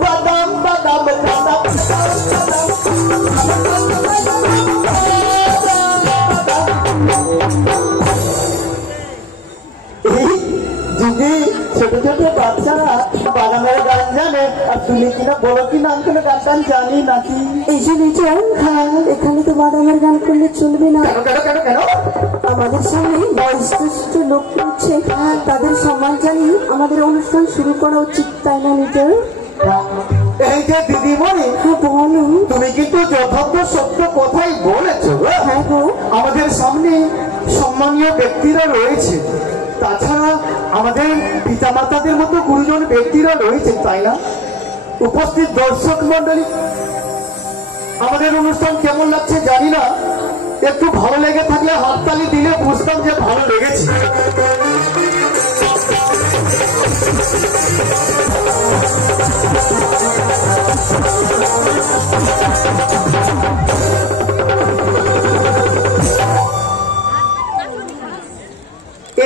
Badam, badam, badam, badam. ছোট ছোট বাচ্চারা বাগানের গান জানে, আর তুমি কিনা বলো কি নাম কোনো গান টান জানি নাকি? এই যে নিচন, এখানে তো বাদামের গান করলে চলবে না। কেন কেন কেন কেন? আমাদের সামনে বয়োজ্যেষ্ঠ লোক রয়েছে, তাদের সম্মান জানিয়ে আমাদের অনুষ্ঠান শুরু করা উচিত, তাই না নিচন? এই যে দিদিমণি, বলো। তুমি কিন্তু যথার্থ সত্য কথাই বলেছো। হ্যাঁ গো, আমাদের সামনে সম্মানীয় ব্যক্তিরা রয়েছে, তাছাড়া আমাদের পিতামাতাদের মতো গুরুজন ব্যক্তিরা রয়েছে, তাই না? উপস্থিত দর্শক মন্ডলী, আমাদের অনুষ্ঠান কেমন লাগছে জানি না, একটু ভালো লেগে থাকলে হাততালি দিলে বুঝতাম যে ভালো লেগেছে।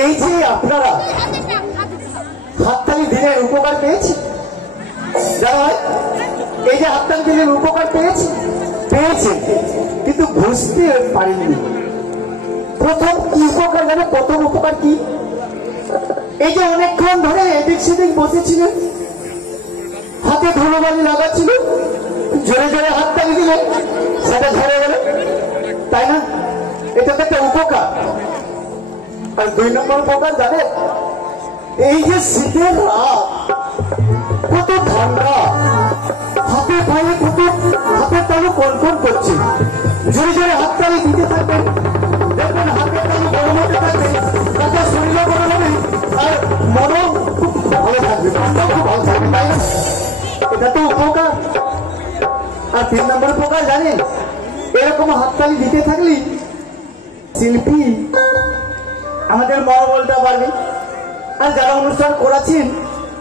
এই যে আপনারা হাততালি দিলেন, উপকার পেয়েছে যারা, এই যে হাততালি দিলেন উপকার পেয়েছে পেয়েছে কিন্তু বুঝতে পারেননি প্রথম কি উপকার জানে? প্রথম উপকার কি? এই যে অনেকক্ষণ ধরে এদিক সেদিক বসেছিলেন, হাতে ধুলোবালি লাগাচ্ছিল, জোরে জোরে হাততালি দিলেন, সেটা ঝরে গেল, তাই না? এটা তো একটা উপকার। আর 2 নম্বর উপকার জানেন? এই যে শীতের রাত, কত ঠান্ডা, হাতে পায়ে কত হাতের তালু কনকন করছে, জোরে জোরে হাততালি দিতে থাকবেন, দেখবেন হাতের তালু গরম হতে থাকবে, তাতে শরীরও গরম হবে আর মনও খুব ভালো থাকবে, মনটাও খুব ভালো থাকবে, তাই না? এটা তো উপকার। আর 3 নম্বর উপকার জানেন? এরকম হাততালি দিতে থাকলে শিল্পী আমাদের মনোবলটা বাড়বে, আর যারা অনুষ্ঠান করাচ্ছেন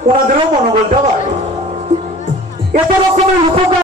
ওনাদেরও মনোবলটা বাড়বে। এত রকমের উপকার।